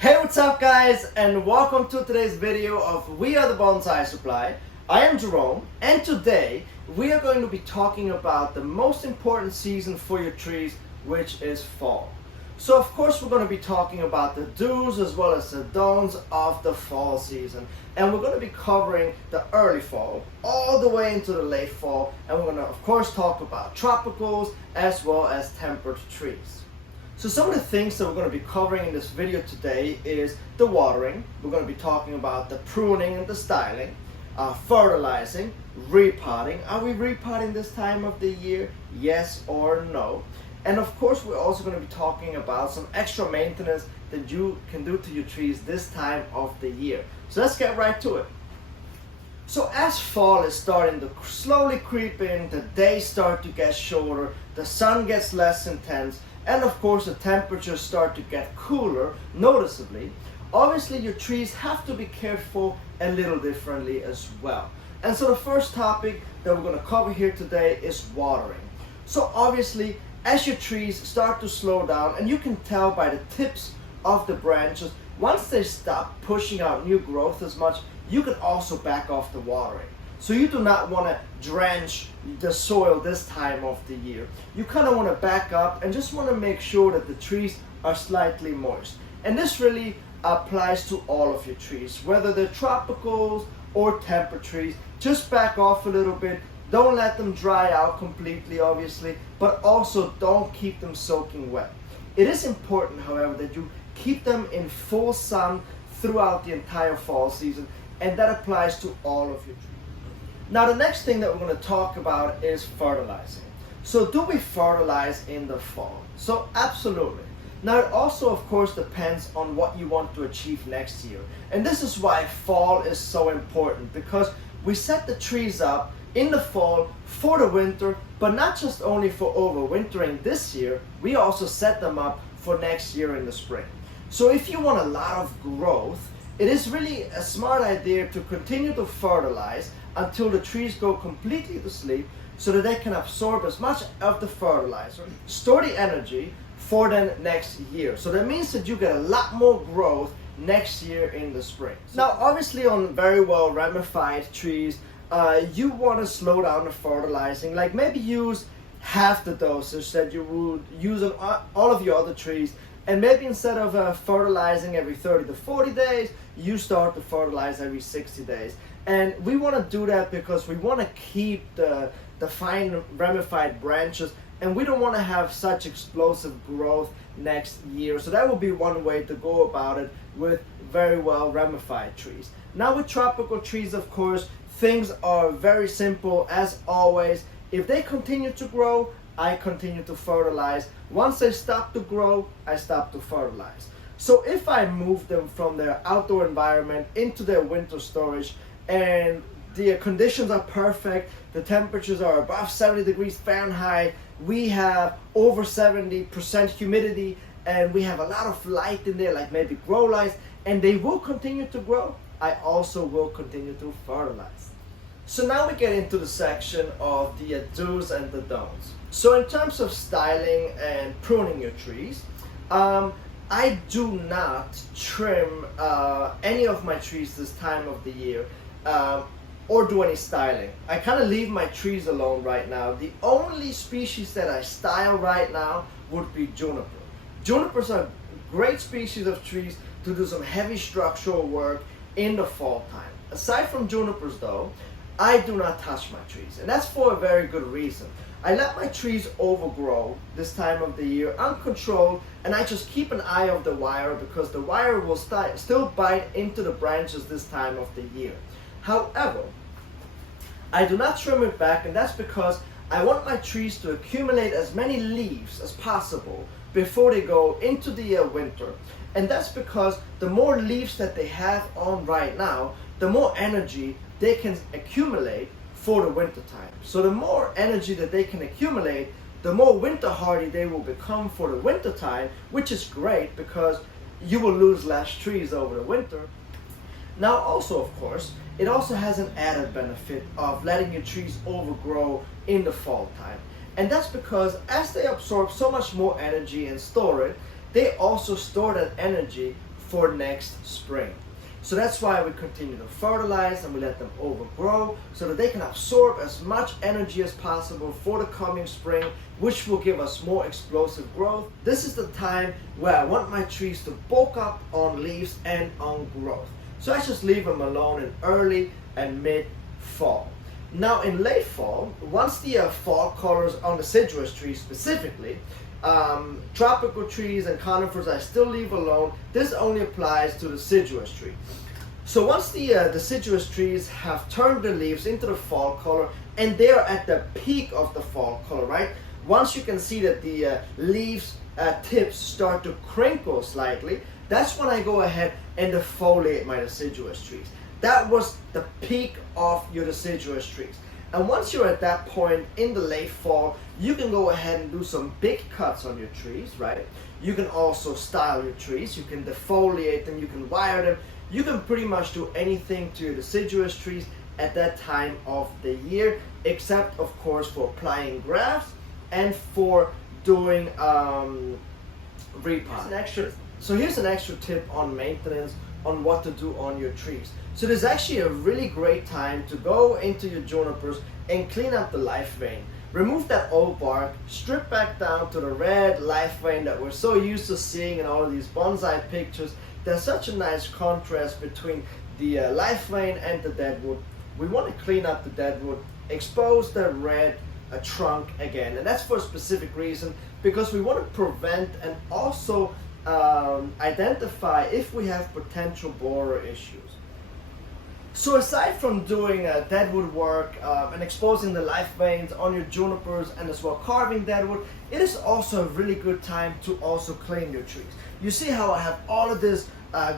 Hey, what's up guys, and welcome to today's video of We Are the Bonsai Supply. I am Jerome, and today we are going to be talking about the most important season for your trees, which is fall. So of course we're going to be talking about the do's as well as the don'ts of the fall season, and we're going to be covering the early fall all the way into the late fall, and we're going to of course talk about tropicals as well as temperate trees. So some of the things that we're going to be covering in this video today is the watering. We're going to be talking about the pruning and the styling, fertilizing, repotting. Are we repotting this time of the year? Yes or no? And of course we're also going to be talking about some extra maintenance that you can do to your trees this time of the year. So let's get right to it. So as fall is starting to slowly creep in, the days start to get shorter, the sun gets less intense, and of course the temperatures start to get cooler noticeably. Obviously your trees have to be cared for a little differently as well. And so the first topic that we're going to cover here today is watering. So obviously as your trees start to slow down, and you can tell by the tips of the branches, once they stop pushing out new growth as much, you can also back off the watering. So you do not want to drench the soil this time of the year. You kind of want to back up and just want to make sure that the trees are slightly moist. And this really applies to all of your trees, whether they're tropicals or temperate trees. Just back off a little bit. Don't let them dry out completely, obviously, but also don't keep them soaking wet. It is important, however, that you keep them in full sun throughout the entire fall season, and that applies to all of your trees. Now the next thing that we're going to talk about is fertilizing. So do we fertilize in the fall? So absolutely. Now it also of course depends on what you want to achieve next year. And this is why fall is so important, because we set the trees up in the fall for the winter, but not just only for overwintering this year, we also set them up for next year in the spring. So if you want a lot of growth, it is really a smart idea to continue to fertilize until the trees go completely to sleep, so that they can absorb as much of the fertilizer, store the energy for the next year. So that means that you get a lot more growth next year in the spring. Now obviously on very well ramified trees, you want to slow down the fertilizing, like maybe use half the dosage that you would use on all of your other trees. And maybe instead of fertilizing every 30 to 40 days, you start to fertilize every 60 days. And we want to do that because we want to keep the fine ramified branches, and we don't want to have such explosive growth next year. So that will be one way to go about it with very well ramified trees. Now with tropical trees, of course, things are very simple as always. If they continue to grow, I continue to fertilize. Once they stop to grow, I stop to fertilize. So if I move them from their outdoor environment into their winter storage, and the conditions are perfect, the temperatures are above 70 degrees Fahrenheit, we have over 70% humidity, and we have a lot of light in there, like maybe grow lights, and they will continue to grow, I also will continue to fertilize. So now we get into the section of the do's and the don'ts. So in terms of styling and pruning your trees, I do not trim any of my trees this time of the year, or do any styling. I kind of leave my trees alone right now. The only species that I style right now would be juniper. Junipers are great species of trees to do some heavy structural work in the fall time. Aside from junipers though, I do not touch my trees, and that's for a very good reason. I let my trees overgrow this time of the year uncontrolled, and I just keep an eye on the wire, because the wire will still bite into the branches this time of the year. However, I do not trim it back, and that's because I want my trees to accumulate as many leaves as possible before they go into the winter. And that's because the more leaves that they have on right now, the more energy they can accumulate for the winter time. So the more energy that they can accumulate, the more winter hardy they will become for the winter time, which is great because you will lose less trees over the winter. Now also, of course, it also has an added benefit of letting your trees overgrow in the fall time. And that's because as they absorb so much more energy and store it, they also store that energy for next spring. So that's why we continue to fertilize and we let them overgrow so that they can absorb as much energy as possible for the coming spring, which will give us more explosive growth. This is the time where I want my trees to bulk up on leaves and on growth. So I just leave them alone in early and mid fall. Now in late fall, once the fall colors on deciduous trees specifically, tropical trees and conifers I still leave alone. This only applies to deciduous trees. So once the deciduous trees have turned their leaves into the fall color and they are at the peak of the fall color, right? Once you can see that the leaves tips start to crinkle slightly, that's when I go ahead and defoliate my deciduous trees. That was the peak of your deciduous trees. And once you're at that point in the late fall, you can go ahead and do some big cuts on your trees, right? You can also style your trees. You can defoliate them, you can wire them. You can pretty much do anything to your deciduous trees at that time of the year, except of course for applying grafts and for doing repot. So here's an extra tip on maintenance on what to do on your trees. So there's actually a really great time to go into your junipers and clean up the life vein. Remove that old bark, strip back down to the red life vein that we're so used to seeing in all of these bonsai pictures. There's such a nice contrast between the life vein and the dead wood. We want to clean up the dead wood, expose the red trunk again, and that's for a specific reason, because we want to prevent and also identify if we have potential borer issues. So aside from doing deadwood work and exposing the life veins on your junipers and as well carving deadwood, it is also a really good time to also clean your trees. You see how I have all of this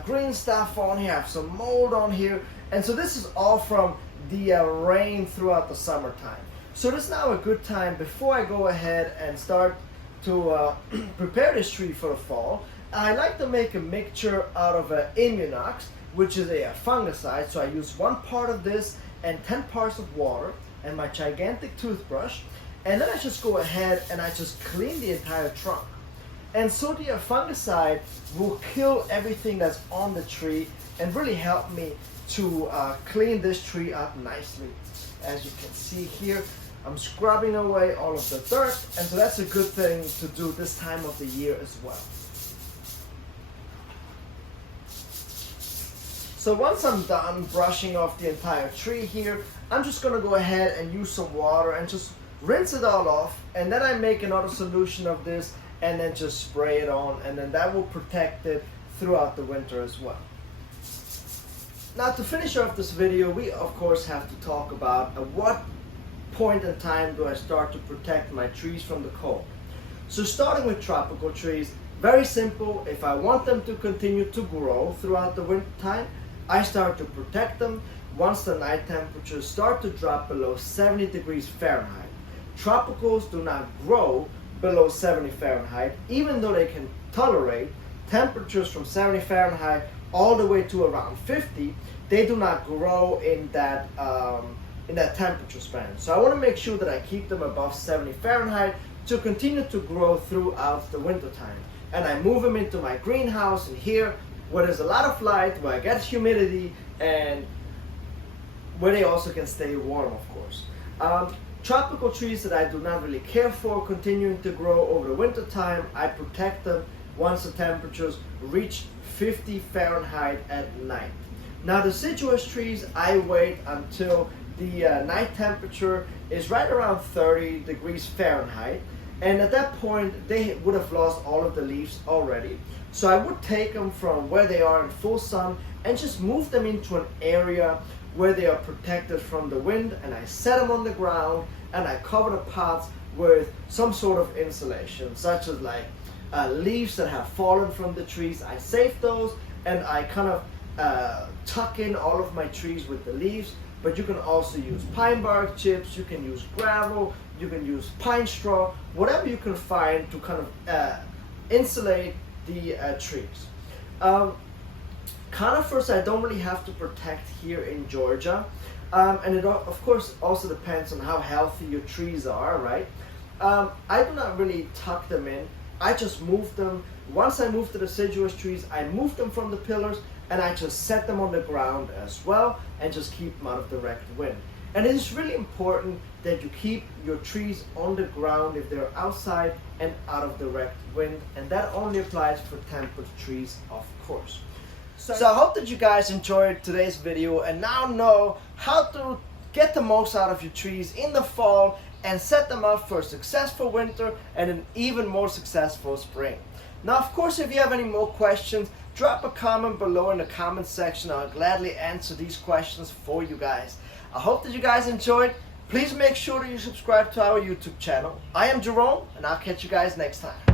green stuff on here, I have some mold on here, and so this is all from the rain throughout the summertime. So this is now a good time before I go ahead and start to prepare this tree for the fall. I like to make a mixture out of Immunox, which is a fungicide. So I use 1 part of this and 10 parts of water and my gigantic toothbrush, and then I just go ahead and I just clean the entire trunk. And so the fungicide will kill everything that's on the tree and really help me to clean this tree up nicely. As you can see here, I'm scrubbing away all of the dirt, and so that's a good thing to do this time of the year as well. So once I'm done brushing off the entire tree here, I'm just going to go ahead and use some water and just rinse it all off, and then I make another solution of this and then just spray it on, and then that will protect it throughout the winter as well. Now to finish off this video, we of course have to talk about at what point in time do I start to protect my trees from the cold. So starting with tropical trees, very simple. If I want them to continue to grow throughout the winter time, I start to protect them once the night temperatures start to drop below 70 degrees Fahrenheit. Tropicals do not grow below 70 Fahrenheit, even though they can tolerate temperatures from 70 Fahrenheit all the way to around 50. They do not grow in that temperature span. So I want to make sure that I keep them above 70 Fahrenheit to continue to grow throughout the winter time. And I move them into my greenhouse in here, where there's a lot of light, where I get humidity, and where they also can stay warm, of course. Tropical trees that I do not really care for continuing to grow over the winter time, I protect them once the temperatures reach 50 Fahrenheit at night. Now deciduous trees, I wait until the night temperature is right around 30 degrees Fahrenheit, and at that point they would have lost all of the leaves already. So I would take them from where they are in full sun and just move them into an area where they are protected from the wind, and I set them on the ground and I cover the pots with some sort of insulation, such as like leaves that have fallen from the trees. I save those and I kind of tuck in all of my trees with the leaves. But you can also use pine bark chips, you can use gravel, you can use pine straw, whatever you can find to kind of insulate the trees. Conifers I don't really have to protect here in Georgia, and it of course also depends on how healthy your trees are, right? I do not really tuck them in I just move them. Once I move the deciduous trees, I move them from the pillars and I just set them on the ground as well and just keep them out of direct wind. And it is really important that you keep your trees on the ground if they're outside and out of direct wind, and that only applies for temperate trees, of course. So I hope that you guys enjoyed today's video and now know how to get the most out of your trees in the fall and set them up for a successful winter and an even more successful spring. Now, of course, if you have any more questions, drop a comment below in the comment section. I'll gladly answer these questions for you guys. I hope that you guys enjoyed. Please make sure that you subscribe to our YouTube channel. I am Jerome, and I'll catch you guys next time.